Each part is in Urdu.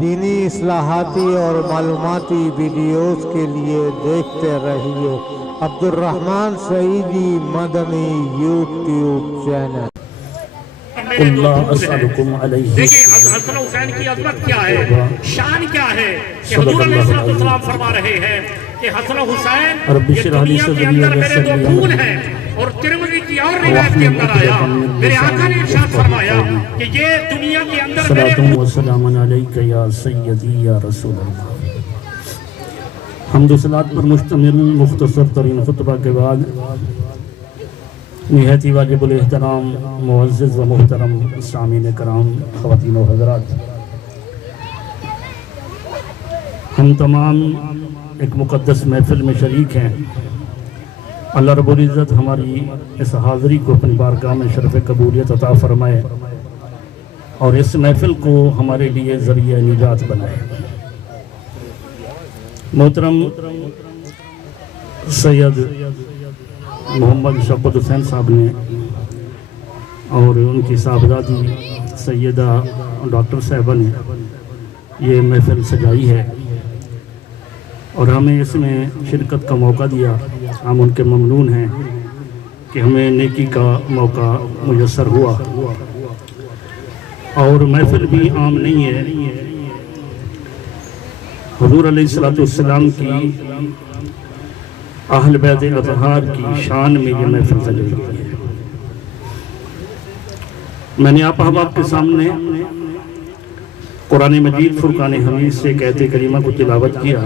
دینی اصلاحاتی اور معلوماتی ویڈیوز کے لیے دیکھتے رہیے عبدالرحمن سعیدی مدنی یوٹیوب چینل۔ اللہ اسألکم علیہ دیکھیں حسن حسین کی عظمت کیا ہے، شان کیا ہے کہ حضور علیہ السلام فرما رہے ہیں کہ حسن حسین یہ دنیا کے اندر میرے دو پھول ہیں، اور ترمذی کی اور روایت کے اندر آیا میرے آقا نے ارشاد فرمایا کہ یہ دنیا کے اندر میرے صلاۃ و سلام علیک یا سیدی یا رسول اللہ۔ حمد و صلاۃ پر مشتمل مختصر ترین خطبہ کے بعد نہایت واجب الاحترام معزز و محترم سامعین کرام، خواتین و حضرات، ہم تمام ایک مقدس محفل میں شریک ہیں۔ اللہ رب العزت ہماری اس حاضری کو اپنی بارگاہ میں شرف قبولیت عطا فرمائے اور اس محفل کو ہمارے لیے ذریعہ نجات بنائے۔ محترم سید محمد شوکت حسین صاحب نے اور ان کی صاحبزادی سیدہ ڈاکٹر صاحبہ نے یہ محفل سجائی ہے اور ہمیں اس میں شرکت کا موقع دیا۔ ہم ان کے ممنون ہیں کہ ہمیں نیکی کا موقع میسر ہوا، اور محفل بھی عام نہیں ہے۔ حضور علیہ السلام کی اہل بیت اطہار کی شان میں یہ محفل سجائی گئی ہے۔ میں نے آپ احباب کے سامنے قرآن مجید فرقان حمید سے ایک آیت کریمہ کو تلاوت کیا۔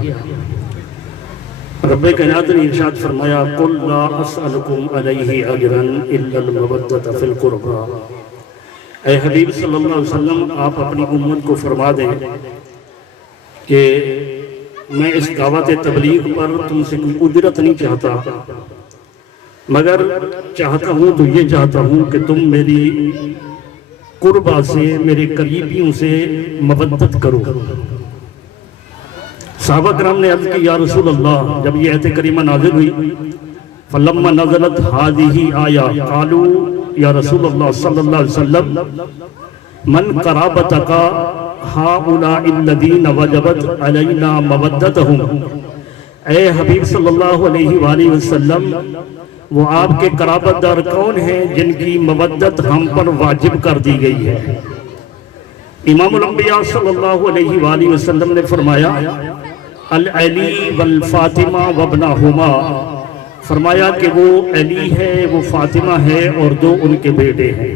رب کائنات نے ارشاد فرمایا قُلْ لَا أَسْأَلُكُمْ عَلَيْهِ أَجْرًا إِلَّا الْمَوَدَّةَ فِي الْقُرْبَى۔ اے حبیب صلی اللہ علیہ وسلم، آپ اپنی امت کو فرما دیں کہ میں اس دعوت تبلیغ پر تم سے کوئی اجرت نہیں چاہتا، مگر چاہتا ہوں تو یہ چاہتا ہوں کہ تم میری قربہ سے، میرے قریبیوں سے مودت کرو۔ صحابہ کرام نے عرض کی یا رسول اللہ، جب یہ آیت کریمہ نازل ہوئی فَلَمَّا نَزَلَتْ هَذِهِ آیَةٌ قَالُوا یا رسول اللہ صلی اللہ علیہ وسلم مَنْ قَرَابَتَكَ هَؤُلَاءِ الَّذِينَ وَجَبَتْ عَلَيْنَا مَوَدَّتُهُمْ۔ اے حبیب صلی اللہ علیہ وآلہ وسلم، وہ آپ کے قرابت دار کون ہیں جن کی مودت ہم پر واجب کر دی گئی ہے؟ امام الانبیاء صلی اللہ علیہ وآلہ وسلم نے فرمایا العلی والفاطمہ وابنہما، فرمایا کہ وہ علی ہے، وہ فاطمہ ہے اور دو ان کے بیٹے ہیں۔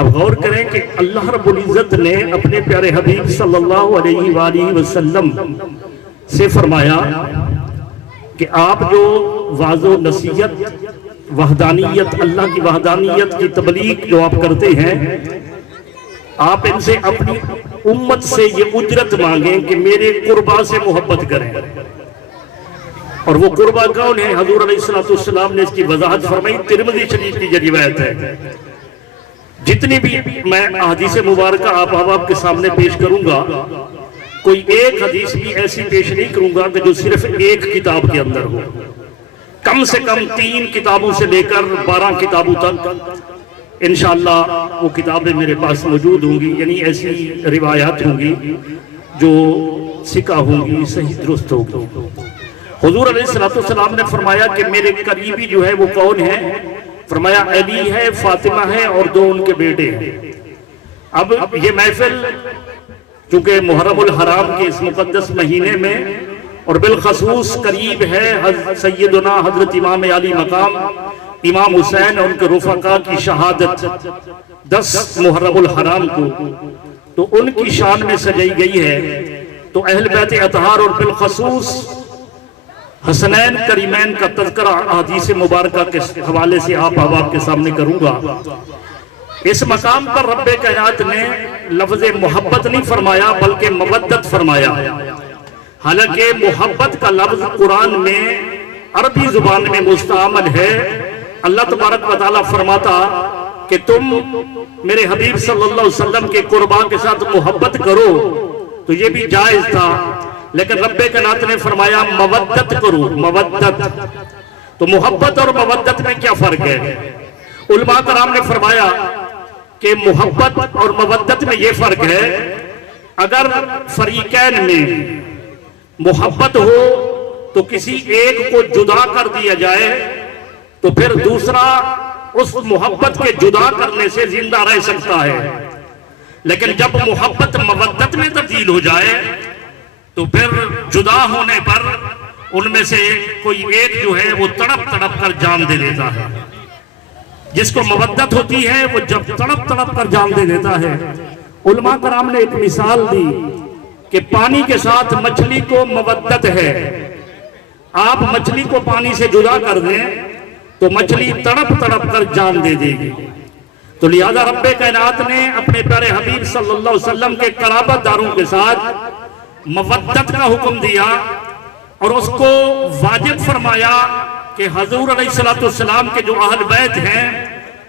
اب غور کریں کہ اللہ رب العزت نے اپنے پیارے حبیب صلی اللہ علیہ وآلہ وسلم سے فرمایا کہ آپ جو واضح و نصیحت، وحدانیت، اللہ کی وحدانیت کی تبلیغ جو آپ کرتے ہیں، آپ ان سے اپنی امت سے یہ اجرت مانگیں کہ میرے قربہ سے محبت کریں۔ اور وہ قربہ کون ہے؟ حضور علیہ السلام نے اس کی وضاحت فرمائی، ترمذی شریف کی یہ روایت ہے۔ جتنی بھی میں احادیث مبارکہ آپ احباب کے سامنے پیش کروں گا، کوئی ایک حدیث بھی ایسی پیش نہیں کروں گا کہ جو صرف ایک کتاب کے اندر ہو۔ کم سے کم 3 کتابوں سے لے کر 12 کتابوں تک انشاءاللہ وہ کتابیں میرے پاس موجود ہوں گی، یعنی ایسی روایات ہوں گی جو سکہ ہوں گی، صحیح درست ہوگی۔ حضور علیہ السلام نے فرمایا کہ میرے قریبی جو ہے وہ کون ہے؟ فرمایا علی ہے، فاطمہ ہے اور دو ان کے بیٹے ہیں۔ اب یہ محفل چونکہ محرم الحرام کے اس مقدس مہینے میں اور بالخصوص قریب ہے سیدنا حضرت امام علی مقام امام حسین اور ان کے رفقا کی شہادت 10 محرم الحرام کو، تو ان کی شان میں سجائی گئی ہے۔ تو اہل بیت اطہار اور بالخصوص حسنین کریمین کا تذکرہ احادیث مبارکہ کے حوالے سے آپ احباب کے سامنے کروں گا۔ اس مقام پر رب کائنات نے لفظ محبت نہیں فرمایا بلکہ مودت فرمایا۔ حالانکہ محبت کا لفظ قرآن میں عربی زبان میں مستعمل ہے۔ اللہ تبارک و تعالیٰ فرماتا کہ تم میرے حبیب صلی اللہ علیہ وسلم کے قربان کے ساتھ محبت کرو، تو یہ بھی جائز تھا، لیکن رب کائنات نے فرمایا مودت کرو، مودت۔ تو محبت اور مودت میں کیا فرق ہے؟ علماء کرام نے فرمایا کہ محبت اور مودت میں یہ فرق ہے اگر فریقین میں محبت ہو تو کسی ایک کو جدا کر دیا جائے تو پھر دوسرا اس محبت کے جدا کرنے سے زندہ رہ سکتا ہے، لیکن جب محبت مودت میں تبدیل ہو جائے تو پھر جدا ہونے پر ان میں سے کوئی ایک جو ہے وہ تڑپ تڑپ کر جان دے دیتا ہے۔ جس کو مودت ہوتی ہے وہ جب تڑپ تڑپ کر جان دے دیتا ہے۔ علماء کرام نے ایک مثال دی کہ پانی کے ساتھ مچھلی کو مودت ہے، آپ مچھلی کو پانی سے جدا کر دیں تو مچھلی تڑپ تڑپ کر جان دے دے گی۔ تو لہذا رب کائنات نے اپنے پیارے حبیب صلی اللہ علیہ وسلم کے قرابت داروں کے ساتھ مودت کا حکم دیا اور اس کو واجب فرمایا کہ حضور علیہ السلام کے جو اہل بیت ہیں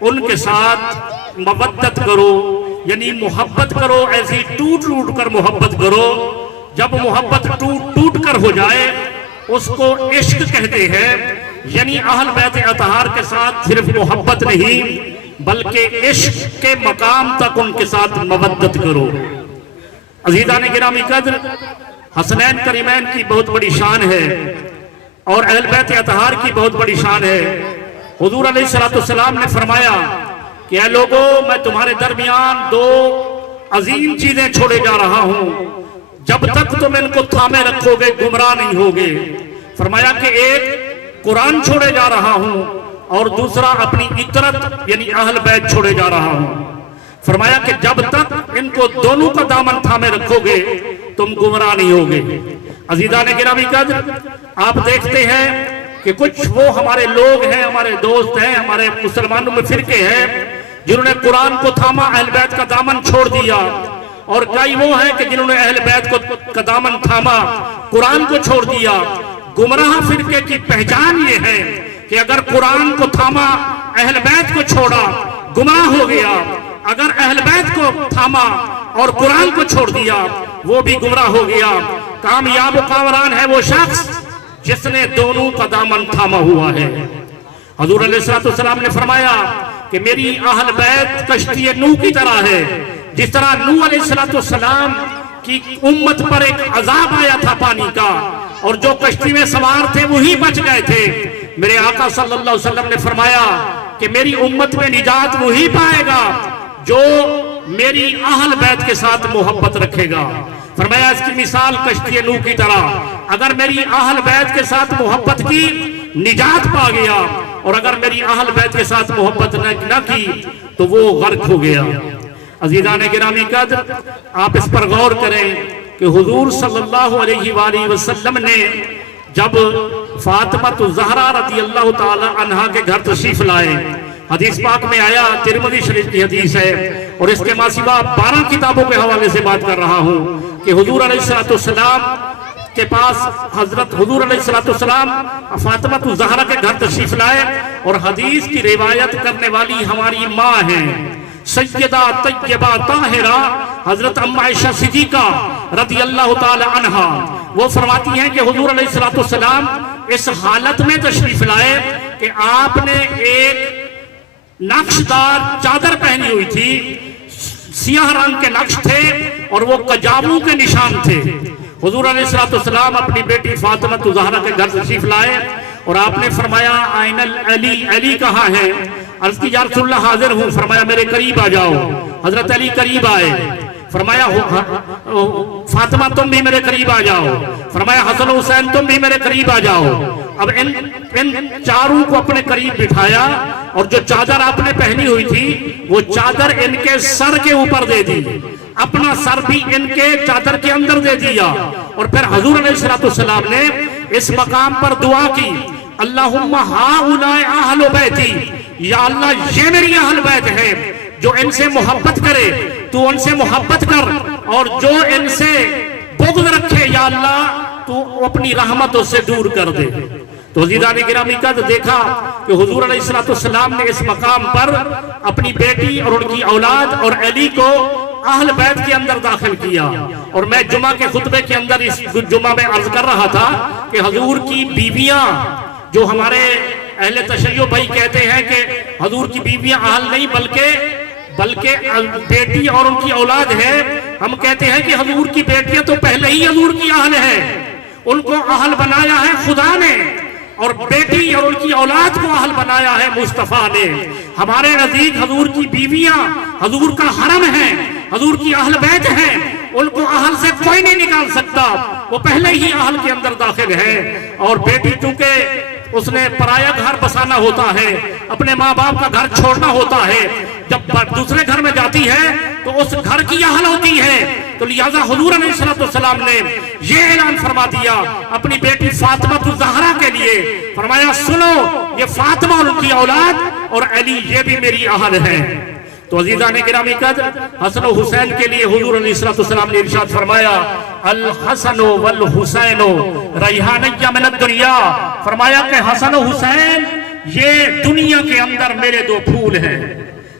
ان کے ساتھ مودت کرو، یعنی محبت کرو، ایسی ٹوٹ ٹوٹ کر محبت کرو۔ جب محبت ٹوٹ ٹوٹ کر ہو جائے اس کو عشق کہتے ہیں، یعنی اہل بیت اطہار کے ساتھ صرف محبت نہیں بلکہ عشق کے مقام تک ان کے ساتھ مودت کرو۔ عزیزان گرامی قدر، حسنین کریمین کی بہت بڑی شان ہے اور اہل بیت اطہار کی بہت بڑی شان ہے۔ حضور علیہ السلام نے فرمایا کہ اے لوگوں، میں تمہارے درمیان دو عظیم چیزیں چھوڑے جا رہا ہوں، جب تک تم ان کو تھامے رکھو گے گمراہ نہیں ہوگے۔ فرمایا کہ ایک قرآن چھوڑے جا رہا ہوں اور دوسرا اپنی اطرت یعنی اہل بیت چھوڑے جا رہا ہوں۔ فرمایا کہ جب تک ان کو دونوں کا دامن تھامے رکھو گے تم گمراہ نہیں ہوگے۔ عزیزان گرامی قدر، آپ دیکھتے ہیں کہ کچھ وہ ہمارے لوگ ہیں، ہمارے دوست ہیں، ہمارے مسلمانوں میں فرقے ہیں جنہوں نے قرآن کو تھاما، اہل بیت کا دامن چھوڑ دیا، اور کئی وہ ہیں کہ جنہوں نے اہل بیت کا دامن تھاما، قرآن کو چھوڑ دیا۔ گمراہ فرقے کی پہچان یہ ہے کہ اگر قرآن کو تھاما، اہل بیت کو چھوڑا، گمراہ ہو گیا۔ اگر اہل بیت کو تھاما اور قرآن کو چھوڑ دیا وہ بھی گمراہ ہو گیا۔ کامیاب و کامران ہے وہ شخص جس نے دونوں کا دامن تھاما ہوا ہے۔ حضور علیہ السلام نے فرمایا کہ میری اہل بیت کشتی نوح کی طرح ہے، جس طرح نوح علیہ السلام کی امت پر ایک عذاب آیا تھا پانی کا، اور جو کشتی میں سوار تھے وہی بچ گئے تھے۔ میرے آقا صلی اللہ علیہ وسلم نے فرمایا کہ میری امت میں نجات وہی پائے گا جو میری اہل بیت کے ساتھ محبت رکھے گا۔ فرمایا اس کی مثال کشتی نوح کی طرح، اگر میری اہل بیت کے ساتھ محبت کی نجات پا گیا، اور اگر میری اہل بیت کے ساتھ محبت نہ کی تو وہ غرق ہو گیا۔ عزیزان گرامی قدر، آپ اس پر غور کریں کہ حضور صلی اللہ علیہ وآلہ وسلم نے جب فاطمہ الزہرا رضی اللہ تعالی عنہا کے گھر تشریف لائے، حدیث پاک میں آیا، ترمذی شریف کی حدیث ہے، اور اس کے ماسوا 12 کتابوں کے حوالے سے بات کر رہا ہوں کہ حضور علیہ السلام کے پاس حضرت حضور علیہ السلام فاطمہ الزہرا کے گھر تشریف لائے، اور حدیث کی روایت کرنے والی ہماری ماں ہیں سیدہ طیبہ طاہرہ حضرت ام عائشہ صدیقہ رضی اللہ تعالی عنہا۔ وہ فرماتی ہیں کہ حضور علیہ السلام اس حالت میں تشریف لائے کہ آپ نے ایک نقشدار چادر پہنی ہوئی تھی، سیاہ رنگ کے نقش تھے اور وہ کجاووں کے نشان تھے۔ حضور علیہ السلام اپنی بیٹی فاطمہ الزہرا کے گھر تشریف لائے اور آپ نے فرمایا آئین علی، علی کہاں ہے؟ عرض کی یا رسول اللہ حاضر ہوں۔ فرمایا میرے قریب آ جاؤ۔ حضرت علی قریب آئے، فرمایا فاطمہ تم بھی میرے قریب آ جاؤ۔ فرمایا حسن و حسین تم بھی میرے قریب آ جاؤ۔ اب ان چاروں کو اپنے قریب بٹھایا اور جو چادر آپ نے پہنی ہوئی تھی وہ چادر ان کے سر کے اوپر دے دی، اپنا سر بھی ان کے چادر کے اندر دے دیا، اور پھر حضور علیہ السلام نے اس مقام پر دعا کی، اللہم ہؤلاء اہل بیتی، یا اللہ یہ میری اہل بیت ہے، جو ان سے محبت کرے تو ان سے محبت کر، اور جو ان سے بغض رکھے یا اللہ تو اپنی رحمت اس سے دور کر دے۔ تو عزیزان گرامی قدر، دیکھا کہ حضور علیہ السلام نے اس مقام پر اپنی بیٹی اور ان کی اولاد اور علی کو اہل بیت کے اندر داخل کیا۔ اور میں جمعہ کے خطبے کے اندر اس جمعہ میں عرض کر رہا تھا کہ حضور کی بیویاں، جو ہمارے اہل تشیع بھائی کہتے ہیں کہ حضور کی بیویاں اہل نہیں بلکہ بلکہ بیٹی اور ان کی اولاد ہے. ہم کہتے ہیں کہ حضور کی بیٹیاں تو پہلے ہی حضور کی اہل ہے, ان کو اہل بنایا ہے خدا نے, اور بیٹی اور ان کی اولاد کو اہل بنایا ہے مصطفیٰ نے. ہمارے نزدیک حضور کی بیویاں حضور کا حرم ہیں, حضور کی اہل بیت ہیں, ان کو اہل سے کوئی نہیں نکال سکتا, وہ پہلے ہی اہل کے اندر داخل ہے. اور بیٹی چونکہ اس نے پرایا گھر بسانا ہوتا ہے, اپنے ماں باپ کا گھر چھوڑنا ہوتا ہے, جب دوسرے گھر میں جاتی ہے تو اس گھر کی اہل ہوتی ہے. تو لہذا حضور علیہ السلام نے یہ اعلان فرما دیا اپنی بیٹی فاطمہ الزہرا کے لیے, فرمایا سنو یہ فاطمہ اور ان کی اولاد اور علی یہ بھی میری اہل ہیں. تو عزیزان گرامی قدر, حسن و حسین کے لیے حضور علیہ السلام نے ارشاد فرمایا الحسن والحسین ریحانیہ من الدنیا, فرمایا کہ حسن و حسین یہ دنیا کے اندر میرے دو پھول ہیں.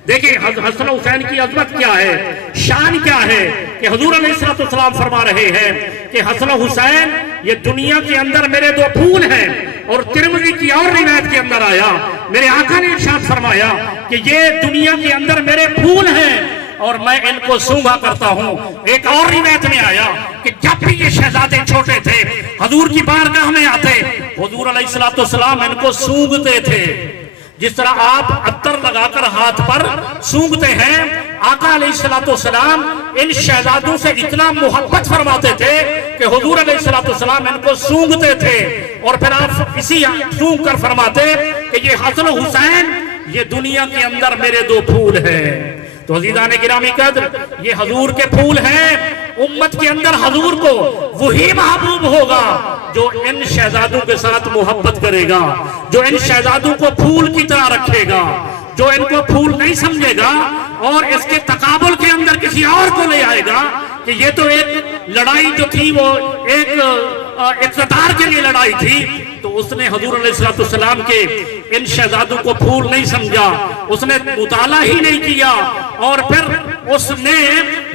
دیکھیں حسن و حسین کی عظمت کیا ہے, شان کیا ہے, کہ حضور علیہ السلام فرما رہے ہیں کہ حسن و حسین یہ دنیا کے اندر میرے دو پھول ہیں. اور ترمذی کی اور روایت کے اندر آیا, میرے آقا نے ارشاد فرمایا کہ یہ دنیا کے اندر میرے پھول ہیں اور میں ان کو سونگا کرتا ہوں. ایک اور روایت میں آیا کہ جب بھی یہ شہزادے چھوٹے تھے حضور کی بارگاہ میں آتے, حضور علیہ السلام ان کو سونگتے تھے. جس طرح آپ عطر لگا کر ہاتھ پر سونگتے ہیں, آقا علیہ السلام ان شہزادوں سے اتنا محبت فرماتے تھے کہ حضور علیہ السلام ان کو سونگتے تھے, اور پھر آپ اسی سونگ کر فرماتے کہ یہ حسن و حسین یہ دنیا کے اندر میرے دو پھول ہیں. تو عزیزان گرامی قدر, یہ حضور کے پھول ہیں. امت کے اندر حضور کو وہی محبوب ہوگا جو ان شہزادوں کے ساتھ محبت کرے گا, جو ان شہزادوں کو پھول کی طرح رکھے گا, جو ان کو پھول نہیں سمجھے گا اور اس کے تقابل کے اندر کسی اور کو لے آئے گا کہ یہ تو ایک لڑائی جو تھی وہ ایک اقتدار کے لیے لڑائی تھی. تو اس نے حضور علیہ السلام کے ان شہزادوں کو پھول نہیں سمجھا, اس نے مطالعہ ہی نہیں کیا, اور پھر اس نے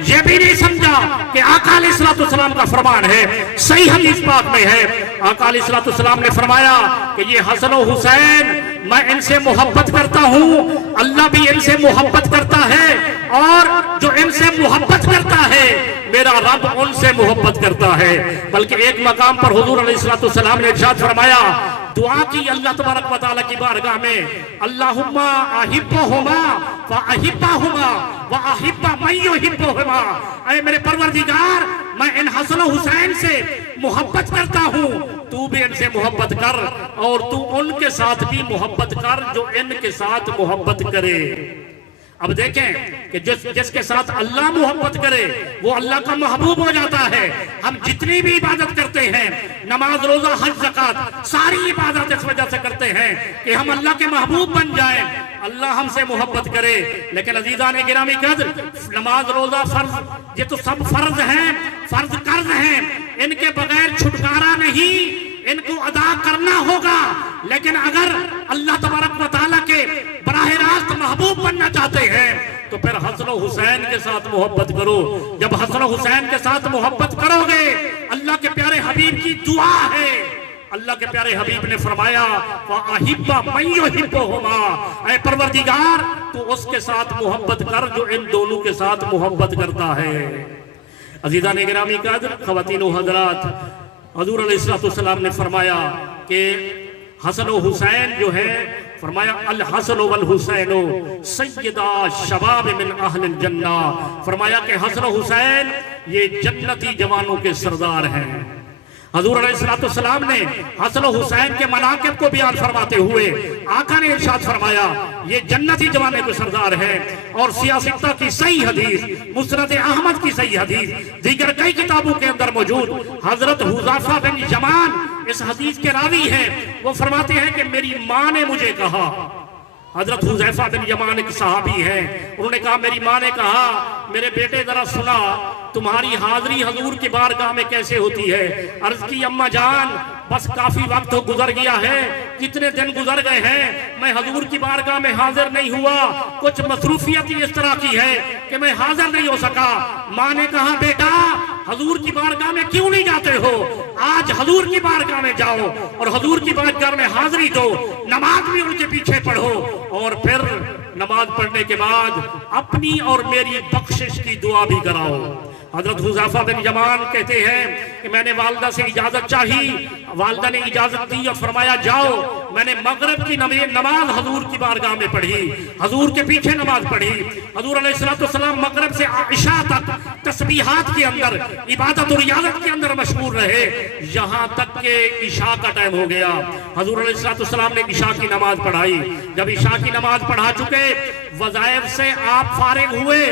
یہ بھی نہیں سمجھا کہ آقا علیہ السلام کا فرمان ہے, صحیح حدیث پاک میں ہے, آقا علیہ السلام نے فرمایا کہ یہ حسن و حسین میں ان سے محبت کرتا ہوں, اللہ بھی ان سے محبت کرتا ہے, اور جو ان سے محبت کرتا ہے میرا رب ان سے محبت کرتا ہے. بلکہ ایک مقام پر حضور علیہ السلام نے ارشاد فرمایا, دعا کی اللہ تبارک و تعالیٰ کی بارگاہ میں, اللہم احبہما فاحبہما واحب من یحبہما, اے میرے پروردگار میں ان حسن و حسین سے محبت کرتا ہوں, تو بھی ان سے محبت کر اور تو ان کے ساتھ بھی محبت کر جو ان کے ساتھ محبت کرے. اب دیکھیں کہ جس کے ساتھ اللہ محبت کرے وہ اللہ کا محبوب ہو جاتا ہے. ہم جتنی بھی عبادت کرتے ہیں, نماز روزہ حج زکات, ساری عبادت اس وجہ سے کرتے ہیں کہ ہم اللہ کے محبوب بن جائیں, اللہ ہم سے محبت کرے. لیکن عزیزان گرامی قدر, نماز روزہ فرض یہ تو سب فرض ہیں, فرض قرض ہیں, ان کے بغیر چھٹکارا نہیں, ان کو ادا کرنا ہوگا. لیکن اگر اللہ تبارک و تعالیٰ کے براہ راست محبوب بننا چاہتے ہیں تو پھر حسن و حسین کے ساتھ محبت کرو. جب حسن و حسین کے ساتھ محبت کرو گے, اللہ کے پیارے حبیب کی دعا ہے, اللہ کے پیارے حبیب نے فرمایا وَأَحِبَّ مَن يُحِبُّهُمَا, اے پروردگار تو اس کے ساتھ محبت کر جو ان دونوں کے ساتھ محبت کرتا ہے. عزیزان گرامی قدر, خواتین و حضرات, حضور علیہ السلام نے فرمایا کہ حسن و حسین جو ہے, فرمایا الحسن والحسین سیدہ شباب من اہل الجنہ, فرمایا کہ حسن و حسین یہ جنتی جوانوں کے سردار ہیں. حضور علیہ السلام نے حسن و حسین کے مناقب کو بیان فرماتے ہوئے آقا نے ارشاد فرمایا یہ جنتی جوانے کے سردار ہیں. اور سیاستہ کی صحیح حدیث, مسند احمد کی صحیح حدیث, دیگر کئی کتابوں کے اندر موجود, حضرت حذیفہ بن یمان اس حدیث کے راوی ہیں, وہ فرماتے ہیں کہ میری ماں نے مجھے کہا, حضرت حذیفہ بن یمان ایک صحابی ہیں, انہوں نے کہا میری ماں نے کہا میرے بیٹے ذرا سنا تمہاری حاضری حضور کی بارگاہ میں کیسے ہوتی ہے. عرض کی اماں جان بس کافی وقت گزر گیا ہے, کتنے دن گزر گئے ہیں, میں حضور کی بارگاہ میں حاضر نہیں ہوا, کچھ مصروفیت اس طرح کی ہے کہ میں حاضر نہیں ہو سکا. ماں نے کہا بیٹا حضور کی بارگاہ میں کیوں نہیں جاتے ہو؟ آج حضور کی بارگاہ میں جاؤ اور حضور کی بارگاہ میں حاضری دو، نماز بھی ان کے پیچھے پڑھو، اور پھر نماز پڑھنے کے بعد اپنی اور میری بخشش کی دعا بھی کراؤ۔ حضرت حذیفہ بن یمان کہتے ہیں کہ میں نے والدہ سے اجازت چاہی، والدہ نے اجازت دی اور فرمایا جاؤ۔ میں نے مغرب کی نماز حضور کی بارگاہ میں پڑھی، حضور کے پیچھے نماز پڑھی۔ حضور علیہ السلام مغرب سے عشاء تک تسبیحات کے اندر، عبادت و ریاضت کے اندر مشغول رہے، یہاں تک کہ عشاء کا ٹائم ہو گیا۔ حضور علیہ السلام نے عشاء کی نماز پڑھائی۔ جب عشاء کی نماز پڑھا چکے، وظائف سے آپ فارغ ہوئے،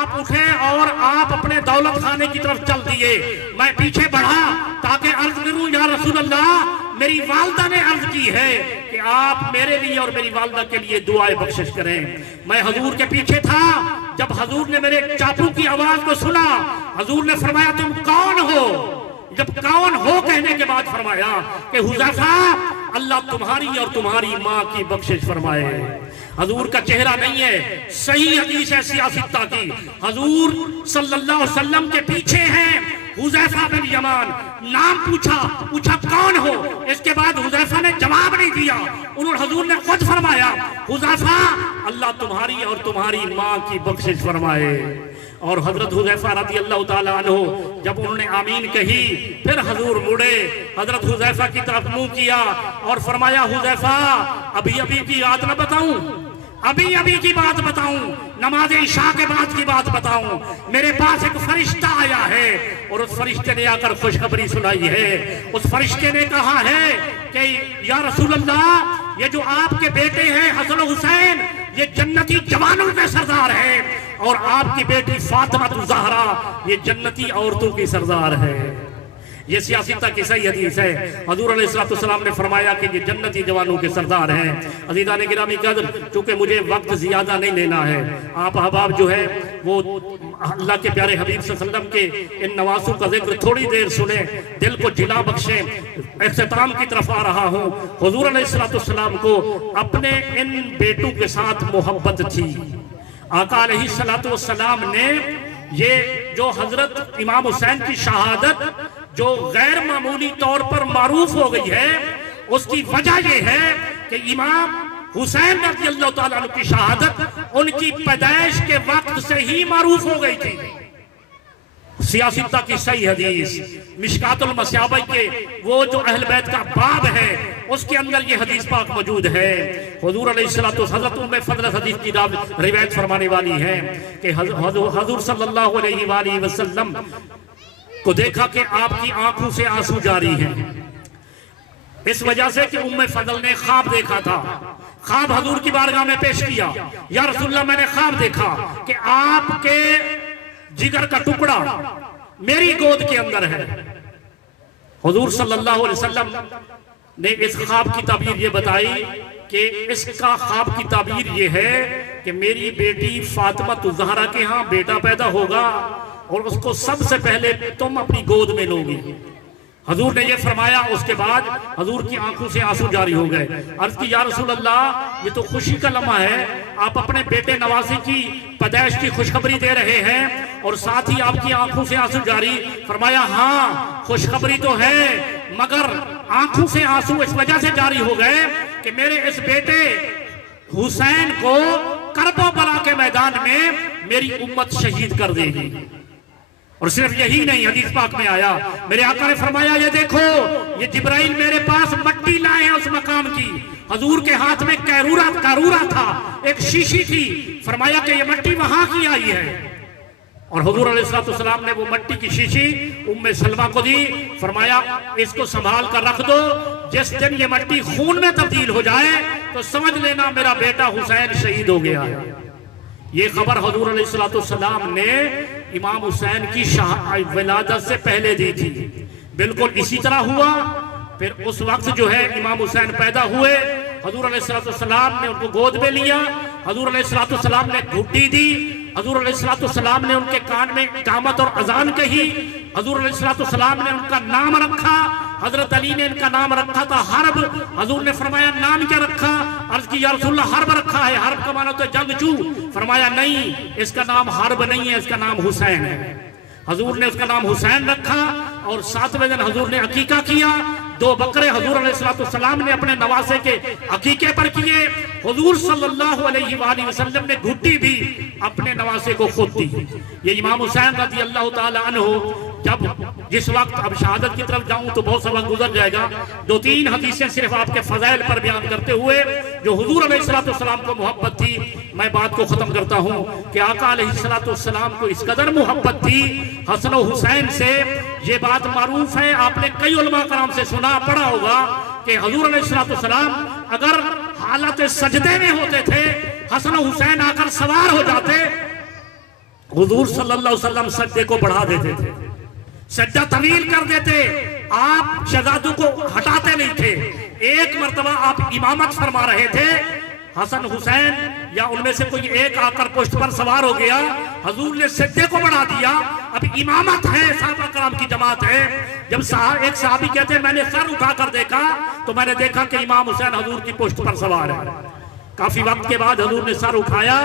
آپ اٹھے اور آپ اپنے دولت خانے کی طرف چل دیے۔ میں پیچھے بڑھا تاکہ عرض کروں یا رسول اللہ، میری والدہ نے عرض کی ہے کہ آپ میرے لیے اور میری والدہ کے لیے دعائے بخشش کریں۔ میں حضور کے پیچھے تھا، جب حضور نے میرے چاپو کی آواز کو سنا، حضور نے فرمایا تم کون ہو؟ جب کون ہو کہنے کے بعد فرمایا کہ حذیفہ اللہ تمہاری اور تمہاری ماں کی بخشش فرمائے۔ حضور کا چہرہ نہیں ہے، صحیح حدیث ہے سیاستہ کی، حضور صلی اللہ علیہ وسلم کے پیچھے ہیں۔ حذیفہ بن یمان نام پوچھا کون ہو؟ اس کے بعد حذیفہ نے جواب نہیں دیا، حضور نے خود فرمایا حذیفہ اللہ تمہاری اور تمہاری ماں کی بخشش فرمائے۔ اور حضرت حذیفہ رضی اللہ تعالیٰ عنہ جب انہوں نے آمین کہی، پھر حضور مڑے، حضرت حذیفہ کی طرف منہ کیا اور فرمایا حذیفہ ابھی کی بات نہ بتاؤں، ابھی کی بات بتاؤں، نماز عشاء کے بعد کی بات بتاؤں۔ میرے پاس ایک فرشتہ آیا ہے اور اس فرشتے نے آ کر خوشخبری سنائی ہے۔ اس فرشتے نے کہا ہے کہ یا رسول اللہ، یہ جو آپ کے بیٹے ہیں حسن و حسین، یہ جنتی جوانوں کے سردار ہیں، اور آپ کی بیٹی فاطمہ الزہرا یہ جنتی عورتوں کی سردار ہے۔ یہ سیاستہ کی صحیح حدیث ہے۔ حضور علیہ السلام نے فرمایا کہ یہ جنتی جوانوں کے سردار ہیں۔ عزیزان گرامی قدر، چونکہ مجھے وقت زیادہ نہیں لینا ہے، آپ احباب جو ہے وہ اللہ کے پیارے حبیب صلی اللہ علیہ وسلم کے ان نواسوں کا ذکر تھوڑی دیر سنیں، دل کو جلا بخشیں۔ اختتام کی طرف آ رہا ہوں۔ حضور علیہ السلام کو اپنے ان بیٹوں کے ساتھ محبت تھی۔ آقا علیہ السلام نے یہ جو حضرت امام حسین کی شہادت جو غیر معمولی طور پر معروف ہو گئی ہے، اس کی وجہ یہ ہے کہ امام حسین رضی اللہ تعالیٰ عنہ کی شہادت ان کی پیدائش کے وقت سے ہی معروف ہو گئی تھی۔ سیاستہ کی صحیح حدیث مشکات المصابیح کے وہ جو اہل بیت کا باب ہے، اس کے اندر یہ حدیث پاک موجود ہے۔ حضور علیہ السلام حضرت ام فضل حدیث کی روایت فرمانے والی ہے کہ حضور صلی اللہ علیہ وآلہ وسلم کو دیکھا کہ آپ کی آنکھوں سے آنسو جاری ہیں، اس وجہ سے کہ ام فضل نے خواب دیکھا تھا۔ خواب حضور کی بارگاہ میں پیش کیا، یا رسول اللہ میں نے خواب دیکھا کہ آپ کے جگر کا ٹکڑا میری گود کے اندر ہے۔ حضور صلی اللہ علیہ وسلم نے اس خواب کی تعبیر یہ بتائی کہ اس کا خواب کی تعبیر یہ ہے کہ میری بیٹی فاطمہ الزہرا کے ہاں بیٹا پیدا ہوگا اور اس کو سب سے پہلے تم اپنی گود میں لو گی۔ حضور نے یہ فرمایا، اس کے بعد حضور کی آنکھوں سے آنسو جاری ہو گئے۔ عرض کی یا رسول اللہ، یہ تو خوشی کا لمحہ ہے، آپ اپنے بیٹے نواسی کی پیدائش کی خوشخبری دے رہے ہیں اور ساتھ ہی آپ کی آنکھوں سے آنسو جاری۔ فرمایا ہاں خوشخبری تو ہے، مگر آنکھوں سے آنسو اس وجہ سے جاری ہو گئے کہ میرے اس بیٹے حسین کو کرب و بلا کے میدان میں میری امت شہید کر دے گی۔ اور صرف یہی نہیں، حدیث پاک میں آیا، میرے آقا نے فرمایا یہ دیکھو، یہ جبرائیل میرے پاس مٹی لائے ہیں اس مقام کی۔ حضور کے ہاتھ میں کارورا تھا، ایک شیشی تھی، فرمایا کہ یہ مٹی وہاں کی آئی ہے۔ اور حضور علیہ السلام نے وہ مٹی کی شیشی ام سلمہ کو دی، فرمایا اس کو سنبھال کر رکھ دو، جس دن یہ مٹی خون میں تبدیل ہو جائے تو سمجھ لینا میرا بیٹا حسین شہید ہو گیا ہے۔ یہ خبر حضور علیہ السلام نے امام حسین کی ولادت سے پہلے دی تھی۔ بالکل اسی طرح ہوا۔ پھر اس وقت جو ہے امام حسین پیدا ہوئے، حضور علیہ السلام نے ان کو گود میں لیا، حضور علیہ السلام نے گھٹی دی، حضور علیہ السلام نے ان کے کان میں اقامت اور اذان کہی، حضور علیہ السلام نے ان کا نام رکھا، حضرت علی نے ان کا نام رکھا تھا حرب۔ حضور نے فرمایا نام کیا رکھا؟ عرض کی یا رسول اللہ حرب رکھا ہے، حرب کا معنی تو جنگجو۔ فرمایا نہیں، اس کا نام حرب نہیں ہے، اس کا نام حسین ہے۔ حضور نے اس کا نام حسین رکھا اور 7ویں دن حضور نے عقیقہ کیا. 2 بکرے حضور علیہ السلام نے اپنے نواسے کے عقیقے پر کیے. حضور صلی اللہ علیہ وآلہ وسلم نے گھٹی بھی اپنے نواسے کو خود دی. یہ امام حسین رضی اللہ تعالی عنہ جب جس وقت اب شہادت کی طرف جاؤں تو بہت سا وقت گزر جائے گا. 2-3 حدیثیں صرف آپ کے فضائل پر بیان کرتے ہوئے جو حضور علیہ السلام کو محبت تھی میں بات کو ختم کرتا ہوں کہ آقا علیہ السلام کو اس قدر محبت تھی حسن و حسین سے. یہ بات معروف ہے, آپ نے کئی علماء کرام سے سنا پڑھا ہوگا کہ حضور علیہ السلام اگر حالت سجدے میں ہوتے تھے حسن و حسین آ کر سوار ہو جاتے, حضور صلی اللہ علیہ وسلم سجدے کو بڑھا دیتے تھے, سجدہ طویل کر دیتے, آپ شہزادوں کو ہٹاتے نہیں تھے. ایک مرتبہ آپ امامت فرما رہے تھے, حسن حسین یا ان میں سے کوئی ایک آ کر پشت پر سوار ہو گیا, حضور نے سجدے کو بڑھا دیا. اب امامت ہے, صحابہ کرام کی جماعت ہے. جب ایک صحابی کہتے ہیں میں نے سر اٹھا کر دیکھا تو میں نے دیکھا کہ امام حسین حضور کی پشت پر سوار ہے. کافی وقت کے بعد حضور نے سر اٹھایا,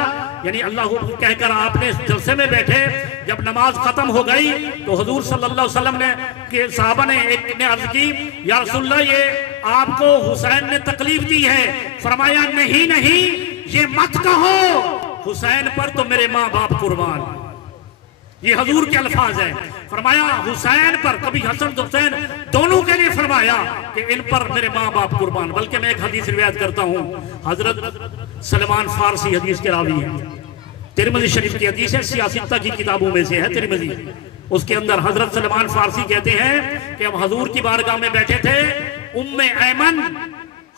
یعنی اللہ کہہ کر آپ نے جلسے میں بیٹھے. جب نماز ختم ہو گئی تو حضور صلی اللہ علیہ وسلم نے صحابہ نے ایک نے عرض کی یا رسول اللہ یہ آپ کو حسین نے تکلیف دی ہے. فرمایا نہیں یہ مت کہو, حسین پر تو میرے ماں باپ قربان. یہ حضور کے الفاظ ہیں. فرمایا حسین پر, کبھی حسن حسین دونوں کے لیے فرمایا کہ ان پر میرے ماں باپ قربان. بلکہ میں ایک حدیث روایت کرتا ہوں, حضرت سلمان فارسی حدیث کے راوی ہیں, ترمذی شریف کی حدیث ہے, سیاستہ کی کتابوں میں سے ہے ترمذی. اس کے اندر حضرت سلمان فارسی کہتے ہیں کہ ہم حضور کی بارگاہ میں بیٹھے تھے, ام ایمن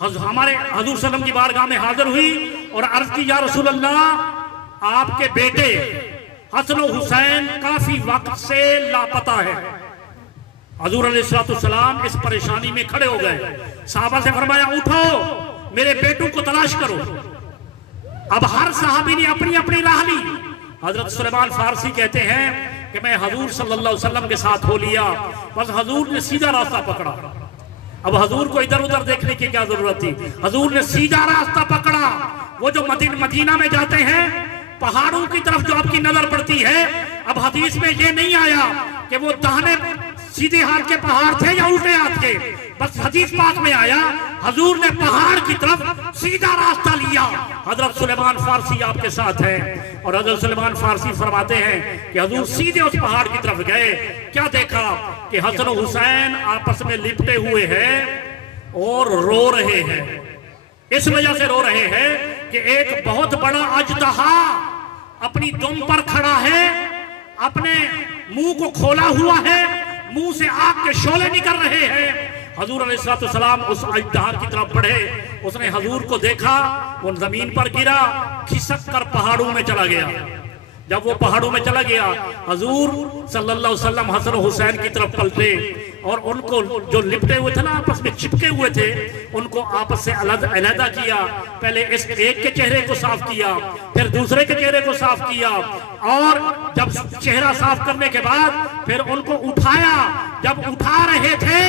ہمارے حضور صلی اللہ علیہ وسلم کی بارگاہ میں حاضر ہوئی اور عرض کی یا رسول اللہ آپ کے بیٹے حسن و حسین کافی وقت سے لاپتہ ہے. حضور علیہ السلام اس پریشانی میں کھڑے ہو گئے. صحابہ سے فرمایا اٹھو میرے بیٹوں کو تلاش کرو. اب ہر صحابی نے اپنی اپنی راہ لی. حضرت سلمان فارسی کہتے ہیں کہ میں حضور صلی اللہ علیہ وسلم کے ساتھ ہو لیا, بس حضور نے سیدھا راستہ پکڑا. اب حضور کو ادھر ادھر دیکھنے کی کیا ضرورت تھی, حضور نے سیدھا راستہ پکڑا. وہ جو مدینہ میں جاتے ہیں پہاڑوں کی طرف جو آپ کی نظر پڑتی ہے, اب حدیث میں یہ نہیں آیا کہ وہ داہنے سیدھے ہاتھ کے پہاڑ تھے یا الٹے ہاتھ کے, بس حدیث پاک میں آیا حضور نے پہاڑ کی طرف سیدھا راستہ لیا. حضرت سلیمان فارسی آپ کے ساتھ ہیں اور حضرت سلیمان فارسی فرماتے ہیں کہ حضور سیدھے اس پہاڑ کی طرف گئے. کیا دیکھا کہ حسن و حسین آپس میں لپٹے ہوئے ہیں اور رو رہے ہیں. اس وجہ سے رو رہے ہیں کہ ایک بہت بڑا اژدہا اپنی دم پر کھڑا ہے, اپنے منہ کو کھولا ہوا ہے, منہ سے آگ کے شعلے نکل رہے ہیں. حضور علیہ السلام اس اژدہا کی طرف بڑھے, اس نے حضور کو دیکھا, وہ زمین پر گرا, کھسک کر پہاڑوں میں چلا گیا. جب وہ پہاڑوں میں چلا گیا حضور صلی اللہ علیہ وسلم حسن و حسین کی طرف پلٹے اور ان کو جو لپٹے ہوئے تھے نا آپس میں چپکے ہوئے تھے ان کو آپس سے علیحدہ کیا. پہلے اس ایک کے چہرے کو صاف کیا, پھر دوسرے کے چہرے کو صاف کیا, اور جب چہرہ صاف کرنے کے بعد پھر ان کو اٹھایا. جب اٹھا رہے تھے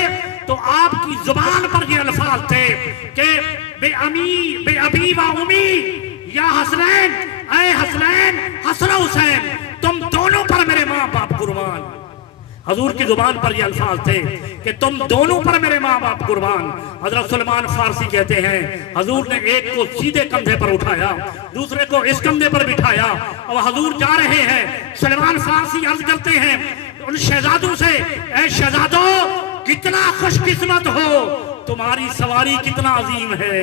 تو آپ کی زبان پر یہ الفاظ تھے کہ بے ابی و امی یا حسنین, اے حسنین حسن و حسین تم دونوں پر میرے ماں باپ قربان. حضور کی زبان پر یہ الفاظ تھے کہ تم دونوں پر میرے ماں باپ قربان. حضرت سلمان فارسی کہتے ہیں حضور نے ایک کو سیدھے کندھے پر اٹھایا, دوسرے کو اس کندھے پر بٹھایا, اور حضور جا رہے ہیں. سلمان فارسی عرض کرتے ہیں ان شہزادوں سے, اے شہزادوں کتنا خوش قسمت ہو, تمہاری سواری کتنا عظیم ہے.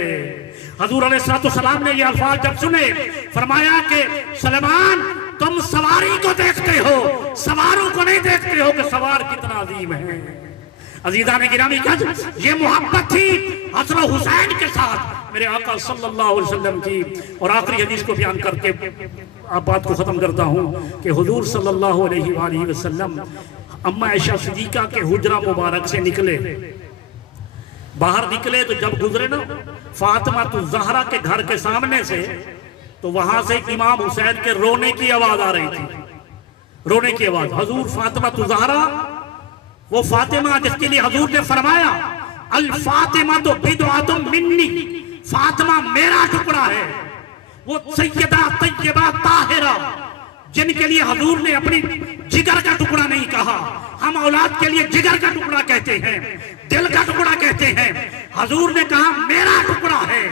حضور علیہ السلام نے یہ الفاظ جب سنے فرمایا کہ سلمان تم سواری کو دیکھتے ہو, سواروں کو نہیں دیکھتے ہو کہ سوار کتنا عظیم ہے. عزیزان گرامی یہ محبت تھی حسن و حسین کے ساتھ میرے آقا صلی اللہ علیہ وسلم کی. اور آخری حدیث کو بیان کر کے آپ بات کو ختم کرتا ہوں کہ حضور صلی اللہ علیہ وآلہ وسلم اما عائشہ صدیقہ کے حجرہ مبارک سے نکلے, باہر نکلے تو جب گزرے نا فاطمہ الزہرا کے گھر کے سامنے سے, تو وہاں سے امام حسین کے رونے کی آواز آ رہی تھی, رونے کی آواز. حضور فاطمہ الزہرا, وہ فاطمہ جس کے لیے حضور نے فرمایا الفاطمہ تو بدعۃ منی, فاطمہ میرا ٹکڑا ہے, وہ سیدہ طیبہ طاہرہ جن کے لیے حضور نے اپنی جگر کا ٹکڑا نہیں کہا، ہم اولاد کے لیے جگر کا ٹکڑا کہتے ہیں، دل کا ٹکڑا کہتے ہیں۔ حضور نے کہا میرا ٹکڑا ہے،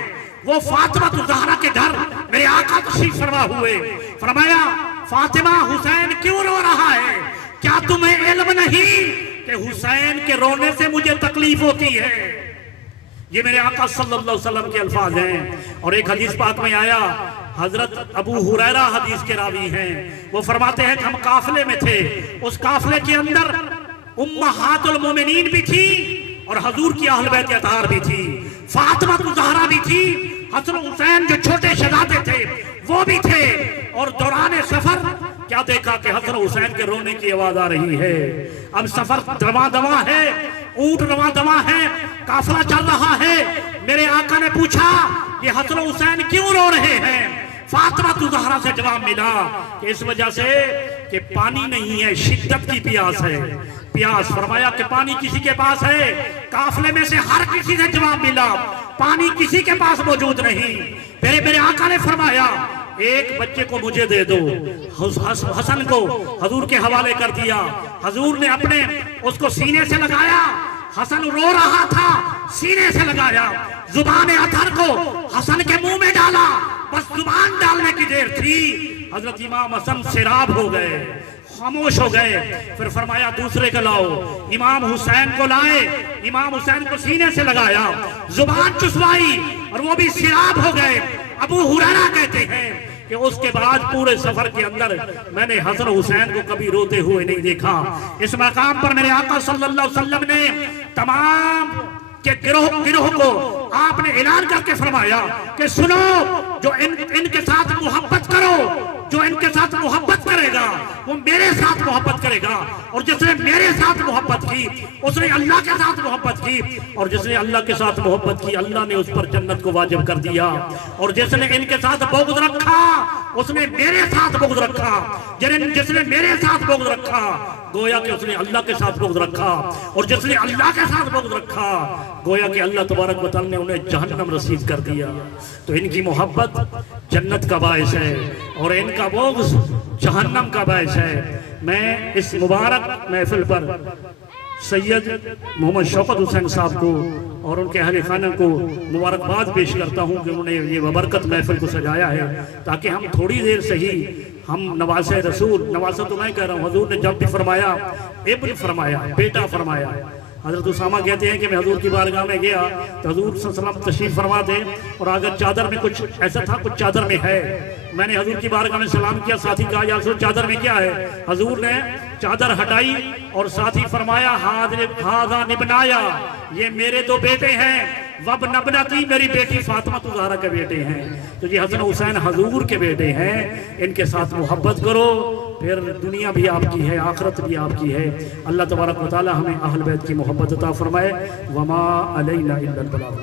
وہ فاطمہ الزہرا کے گھر میرے آقا تشریف فرما ہوئے، فرمایا فاطمہ حسین کیوں رو رہا ہے؟ کیا تمہیں علم نہیں کہ حسین کے رونے سے مجھے تکلیف ہوتی ہے؟ یہ میرے آقا صلی اللہ علیہ وسلم کے الفاظ ہیں۔ اور ایک حدیث پاک میں آیا، حضرت ابو ہریرہ حدیث کے راوی ہیں، وہ فرماتے ہیں کہ ہم قافلے میں تھے، اس قافلے کے اندر امہات المومنین بھی تھی اور حضور کی اہل بیت اطہار بھی تھی، فاطمہ الزہرا بھی تھی، حسن حسین جو چھوٹے شہزادے تھے وہ بھی تھے۔ اور دوران سفر کیا دیکھا کہ حسن حسین کے رونے کی آواز آ رہی ہے۔ اب سفر رواں دواں ہے، اونٹ رواں دواں ہے، قافلہ چل رہا ہے۔ میرے آقا نے پوچھا یہ حسن حسین کیوں رو رہے ہیں؟ فاطمہ الزہرا سے جواب ملا کہ اس وجہ سے کہ پانی نہیں ہے، شدت کی پیاس ہے، پیاس۔ فرمایا کہ پانی کسی کے پاس ہے؟ قافلے میں سے ہر کسی سے جواب ملا پانی کسی کے پاس موجود نہیں۔ میرے آقا نے فرمایا ایک بچے کو مجھے دے دو، حسن کو حضور کے حوالے کر دیا۔ حضور نے اپنے اس کو سینے سے لگایا، حسن رو رہا تھا، سینے سے لگایا، زبان اطہر کو حسن کے منہ میں ڈالا، بس زبان ڈالنے کی دیر تھی، حضرت امام حسن سیراب ہو گئے، خاموش ہو گئے۔ پھر فرمایا دوسرے کو لاؤ، امام حسین کو لائے، امام حسین کو سینے سے لگایا، زبان چسوائی اور وہ بھی سیراب ہو گئے۔ ابو ہریرہ کہتے ہیں کہ اس کے بعد پورے سفر کے اندر میں نے حسن حسین کو کبھی روتے ہوئے نہیں دیکھا۔ اس مقام پر میرے آقا صلی اللہ علیہ وسلم نے تمام کے گروہ کو آپ نے اعلان کر کے فرمایا کہ سنو، جو ان کے ساتھ محبت کرو، جو ان کے ساتھ محبت کرے گا وہ میرے ساتھ محبت کرے گا، اور جس نے میرے ساتھ محبت کی اس نے اللہ کے ساتھ محبت کی، اور جس نے اللہ کے ساتھ محبت کی اللہ نے اس پر جنت کو واجب کر دیا، اور جس نے ان کے ساتھ بغض رکھا اس نے میرے ساتھ بغض رکھا، جس نے میرے ساتھ بغض رکھا گویا کہ اس نے اللہ کے ساتھ بغض رکھا، اور جس نے اللہ کے ساتھ بغض رکھا گویا کہ اللہ تبارک و تعالی نے انہیں جہنم رسید کر دیا۔ تو ان کی محبت جنت کا باعث ہے اور ان کا بغض جہنم کا باعث ہے۔ میں اس مبارک محفل پر سید محمد شوکت حسین صاحب کو اور ان کے اہل خانہ کو مبارکباد پیش کرتا ہوں کہ انہوں نے یہ ببرکت محفل کو سجایا ہے، تاکہ ہم تھوڑی دیر سے ہی ہم نواسہ رسول، نواسہ تو میں کہہ رہا ہوں، حضور نے جب بھی فرمایا ابن فرمایا، بیٹا فرمایا۔ حضرت اسامہ کہتے ہیں کہ میں حضور کی بارگاہ میں گیا تو حضور صلی اللہ علیہ وسلم تشریف فرما تھے، اور اگر چادر میں کچھ ایسا تھا، کچھ چادر میں ہے، میں نے حضور کی بارگاہ میں سلام کیا، ساتھی کہا یا رسول چادر میں کیا ہے؟ حضور نے چادر ہٹائی اور ساتھی فرمایا ہاذا نبنایا، یہ میرے دو بیٹے ہیں، وب نبنتی میری بیٹی فاطمہ الزہرا کے بیٹے ہیں۔ تو یہ حسن حسین حضور کے بیٹے ہیں، ان کے ساتھ محبت کرو، پھر دنیا بھی آپ کی ہے، آخرت بھی آپ کی ہے۔ اللہ تبارک و تعالی ہمیں اہل بیت کی محبت عطا فرمائے۔ وما علینا الا البلاغ۔